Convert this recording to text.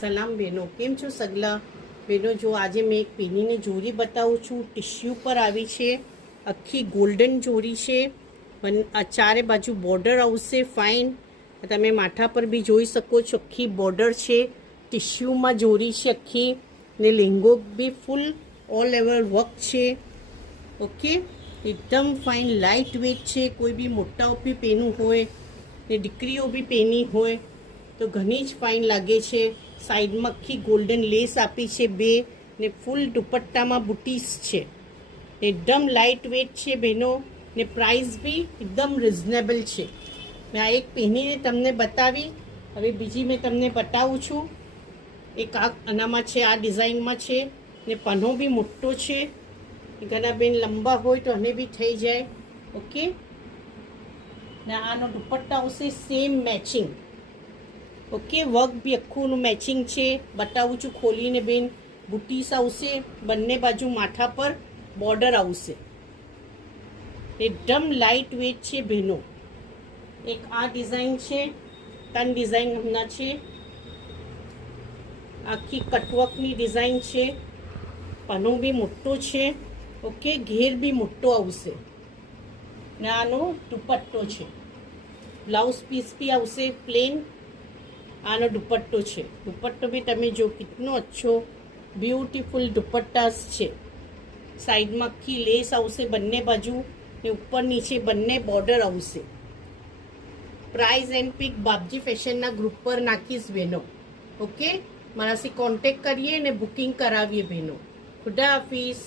સલામ બહેનો, કેમ છો સગલા બહેનો? જો આજે મેં એક પેનીની જોડી બતાવું છું. ટિશ્યુ પર આવી છે, આખી ગોલ્ડન જોડી છે. ચારે બાજુ બોર્ડર આવશે ફાઇન. તમે માથા પર બી જોઈ શકો છો, આખી બોર્ડર છે. ટિશ્યુમાં જોડી છે આખી, ને લેંગો બી ફૂલ ઓલ ઓવર વર્ક છે. ઓકે, એકદમ ફાઇન લાઇટ વેટ છે. કોઈ બી મોટાઓ બી પહેરવું હોય ને દીકરીઓ બી પહેરી હોય તો ઘણી જ ફાઇન લાગે છે. સાઈડમાં આખી ગોલ્ડન લેસ આપી છે બે, ને ફૂલ દુપટ્ટામાં બુટીસ છે. એકદમ લાઇટ વેટ છે બહેનો, ને પ્રાઇસ બી એકદમ રિઝનેબલ છે. મેં આ એક પહેરીને તમને બતાવી, હવે બીજી મેં તમને બતાવું છું. એક આ આનામાં છે, આ ડિઝાઇનમાં છે, ને પનો બી મોટો છે. ઘણા બેન લંબા હોય તો આને બી થઈ જાય. ઓકે, ને આનો દુપટ્ટા આવશે સેમ મેચિંગ. ઓકે, વર્ક બી આખુંનું મેચિંગ છે. બતાવું છું ખોલીને બેન. બુટીસ આવશે બંને બાજુ, માથા પર બોર્ડર આવશે. એકદમ લાઇટ વેટ છે બહેનો. એક આ ડિઝાઇન છે, 3 ડિઝાઇન હમણાં છે. આખી કટવર્કની ડિઝાઇન છે. પનો બી મોટો છે. ઓકે, ઘેર બી મોટો આવશે. ને આનો દુપટ્ટો છે. બ્લાઉઝ પીસ બી આવશે પ્લેન. આનો દુપટ્ટો છે. દુપટ્ટો બી તમે જો કેટલો અચ્છો બ્યુટીફુલ દુપટ્ટાસ છે. સાઈડમાં આખી લેસ આવશે બંને બાજુ, ને ઉપર નીચે બંને બોર્ડર આવશે. પ્રાઇઝ એન્ડ પિક બાપજી ફેશનના ગ્રુપ પર નાખીશ બહેનો. ઓકે, મારાથી કોન્ટેક્ટ કરીએ ને બુકિંગ કરાવીએ બહેનો. ખુદા હાફિઝ.